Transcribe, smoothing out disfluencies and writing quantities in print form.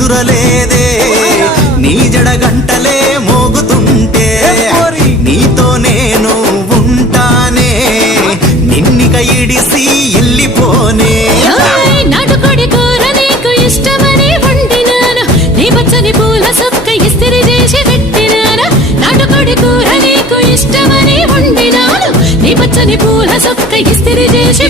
నిదురలేదే నీ జడగంటలే మోగుతుంటే నీతో నేను ఉంటానే నిన్నిక ఇడిసి ఎల్లిపోనే నాటుకోడి కూర నీకు ఇష్టమని వండినాను నీ పచ్చని పూల సొక్క ఇస్తిరి చేసి పెట్టినాను నాటుకోడి కూర నీకు ఇష్టమని వండినాను నీ పచ్చని పూల సొక్క ఇస్తిరి చేసి